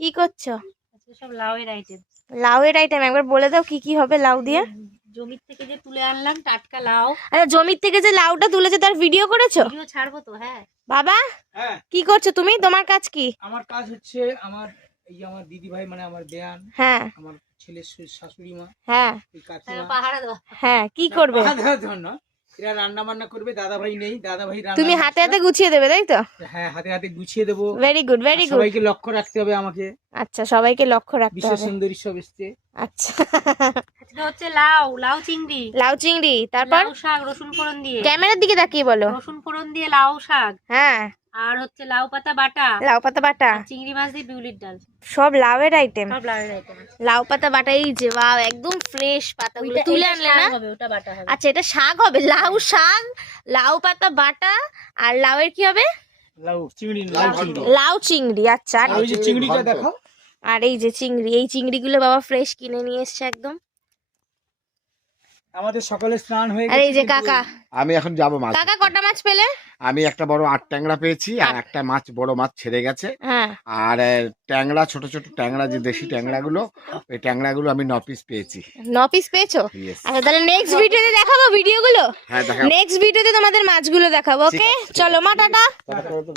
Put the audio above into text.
কি করছো? সব লাউয়ের আইটেম। লাউয়ের আইটেম একবার বলে দাও কি কি হবে লাউ দিয়ে। জমির থেকে যে তুলে আনলাম টাটকা লাউ। আরে জমির থেকে যে লাউটা তুলেছে তার ভিডিও করেছো? ভিডিও ছাড়বো তো। হ্যাঁ বাবা হ্যাঁ, কি করছো তুমি? তোমার কাজ কি? আমার কাজ হচ্ছে আমার এই যে আমার দিদি ভাই মানে আমার দেয়ান, হ্যাঁ আমার ছেলের শাশুড়ি মা, হ্যাঁ এই কাকিমা, পাহারা দেওয়া। হ্যাঁ কি করবে? এরা রান্না বান্না করবে। দাদা ভাই নেই, দাদা ভাই রান্না তুমি হাতে হাতে গুছিয়ে দেবে তাই তো? হ্যাঁ, হাতে হাতে গুছিয়ে দেবো। ভেরি গুড ভেরি আর গুড। সবাইকে লক্ষ্য রাখতে হবে আমাকে। আচ্ছা সবাইকে লক্ষ্য রাখতে বিশেষ হবে। সুন্দরী সব এসছে। আচ্ছা আজকে হচ্ছে লাউ, লাউ চিংড়ি, লাউ চিংড়ি, তারপর লাউ শাক রসুন ফোড়ন দিয়ে, ক্যামেরার দিকে তাকিয়ে বলো। রসুন ফোড়ন দিয়ে লাউ শাক, হ্যাঁ আর হচ্ছে লাউ পাতা বাটা, লাউ পাতা বাটা, আর চিংড়ি মাছ দিয়ে বিউলির ডাল। সব লাউয়ের আইটেম। সব লাউয়ের আইটেম। লাউ পাতা বাটা, এই যে বাহ একদম ফ্রেশ পাতাগুলো তুলে আনলে না? হবে ওটা বাটা হবে। আচ্ছা এটা শাক হবে, লাউ শাক, লাউ পাতা বাটা, আর লাউয়ের কি হবে? লাউ চিংড়ি, লাউ চিংড়ি। লাউ চিংড়ি। আচ্ছা আর ওই যে চিংড়িটা দেখো। আর এই যে চিংড়ি, এই চিংড়িগুলো বাবা ফ্রেশ কিনে নিয়ে এসছে একদম। আমাদের সকালে স্নান হয়ে আর গেছে। এই যে কাকা, আমি এখন যাবো মাছ কাকা ধরতে। কটা মাছ পেলে? আমি একটা বড় 8 ট্যাংরা পেয়েছি আর একটা মাছ বড় মাছ ছেড়ে গেছে। হ্যাঁ আর ট্যাংরা ছোট ছোট ট্যাংরা যে দেশি ট্যাংরাগুলো, ওই ট্যাংরাগুলো আমি 9 পিস পেয়েছি। 9 পিস পেয়েছো? Yes. আচ্ছা তাহলে নেক্সট ভিডিওতে দেখাবো ভিডিওগুলো। হ্যাঁ, দেখাবো। নেক্সট ভিডিওতে তোমাদের মাছগুলো দেখাবো। ওকে ঠিক আছে, ঠিক চলো মা টাটা। আছে।